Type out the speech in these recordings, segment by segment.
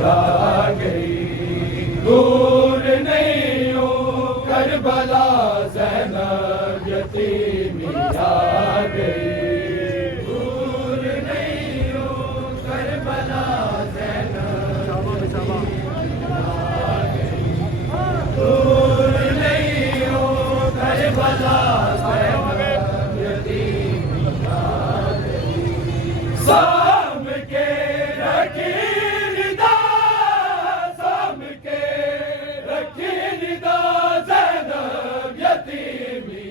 आ गई, दूर नहीं हो करबला ज़ैनब यतीमी आ गई, दूर नहीं हो करबला ज़ैनब आ गई, दूर नहीं हो करबला ज़ैनब यतीमी आ गई। साम के रखी निदा, साम के रखी निदा ज़ैनब यतीमी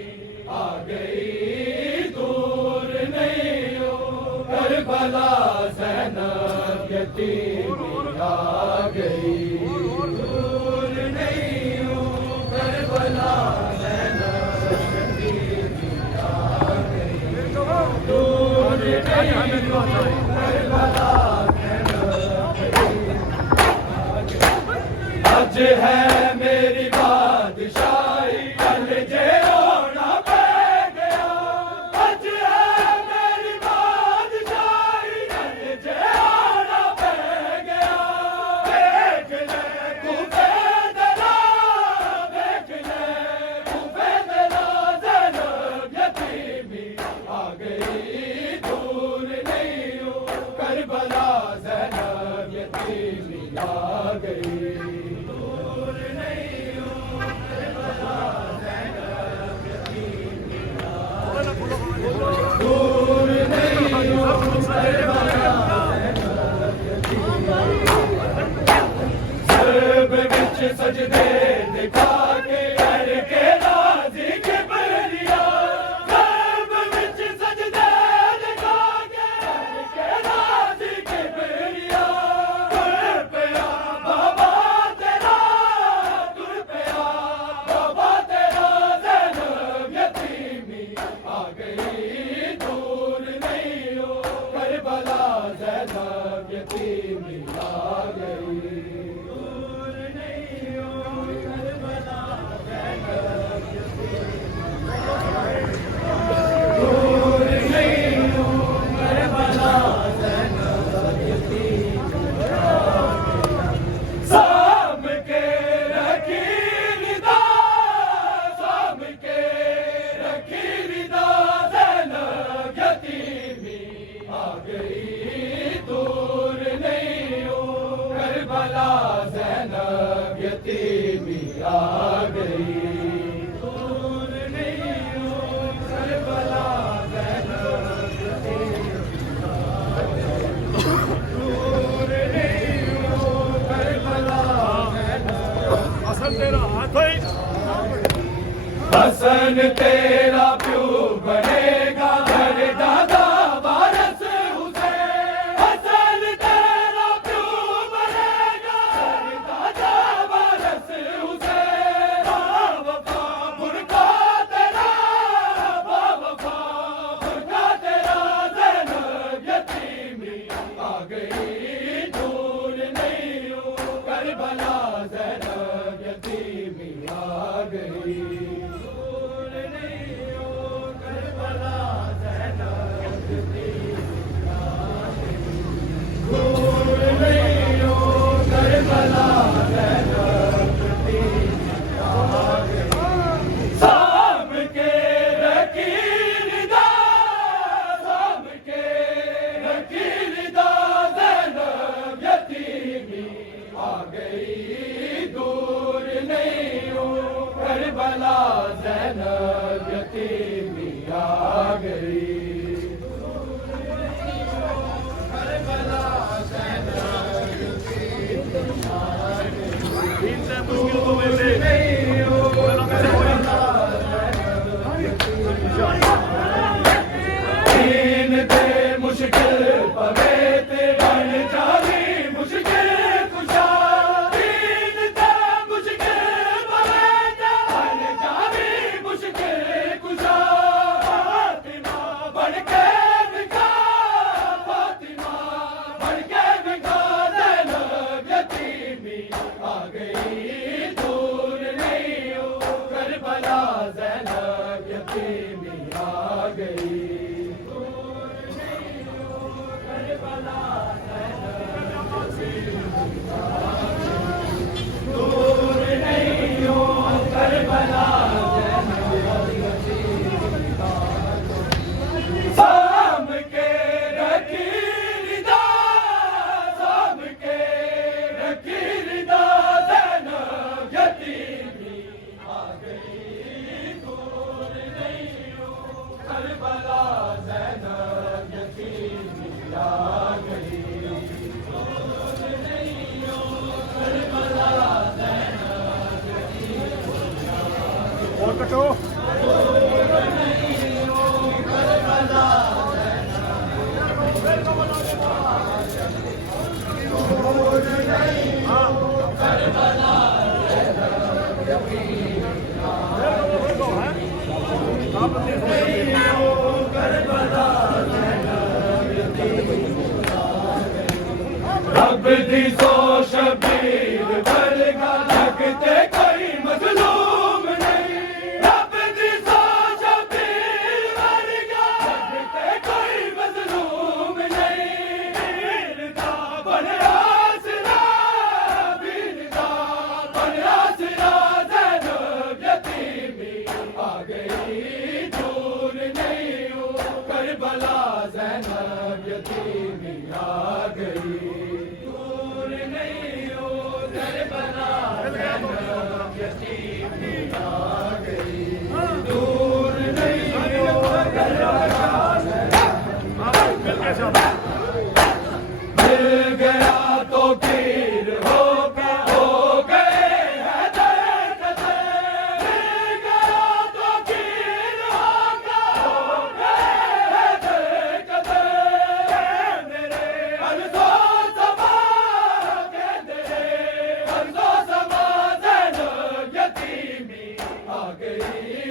आ गई, दूर नहीं हो करबला ज़ैनब यतीमी आ गई, दूर नहीं हो करबला ज़ैनब यतीमी आ गई, दूर नहीं हो करबला आज है मेरी बादशाही, कल जे होना पै गया, आज है मेरी बादशाही, कल जे होना पै गया। देख ले कूफे दरा, देख ले कूफे दरा ज़ैनब यतीमी आ गई, दूर नहीं हो करबला ज़ैनब यतीमी आ गई, दूर नहीं हो करबला सर्ब विच सजदे दिखा के करके राज़ी किबरिया, सर्ब विच सजदे दिखा के करके राज़ी किबरिया। तुर पिया बाबा तेरा, तुर पिया बाबा तेरा ज़ैनब यतीमी आ गई, दूर नहीं हो करबला ज़ैनब यतीमी आ गई, दूर नहीं हो करबला ज़ैनब यतीमी आ गई, दूर नहीं हो करबला ज़ैनब यतीमी आ गई। साम के रखी निदा, साम के रखी निदा ज़ैनब यतीमी आ गई, दूर नहीं हो करबला ज़ैनब यतीमी आ गई, दूर नहीं हो करबला ज़ैनब यतीमी आ गई, दूर नहीं हो करबला ज़ैनब। हसन तेरा प्यू बनेगा घर दादा वारस हुसैन, हसन तेरा प्यू बनेगा घर दादा वारस हुसैन। बावफा बुरका तेरा, बावफा बुरका तेरा ज़ैनब यतीमी आ गई, दूर नहीं हो करबला ज़ैनब यतीमी आ गई, दूर नहीं हो करबला दूर नहीं हो करबला साम के रखी रिदा, साम के रखी रिदा, ज़ैनब यतीमी आ गई। दूर नहीं हो करबला ज़ैनब यतीमी आ गई। दूर नहीं हो करबला ज़ैनब यतीमी आ गई। दूर नहीं हो करबला रब दी सो शबीर वर्गा लगते कोई मजलूम नहीं। रब दी सो शबीर वर्गा लगते कोई मजलूम नहीं। वीर दा बन आसरा, वीर दा बन आसरा, ज़ैनब यतीमी आ गई। दूर नहीं हो करबला ज़ैनब यतीमी आ गई। दूर नहीं हो करबला ज़ैनब यतीमी आ गई। दूर नहीं हो करबला मिल गया तो पीर हो गए हैं दरकते। मिल गया तो पीर हो गए हैं दरकते। मेरे अर्ज़ो समा के तेरे अर्ज़ो समा ज़ैनब यतीमी आ गई।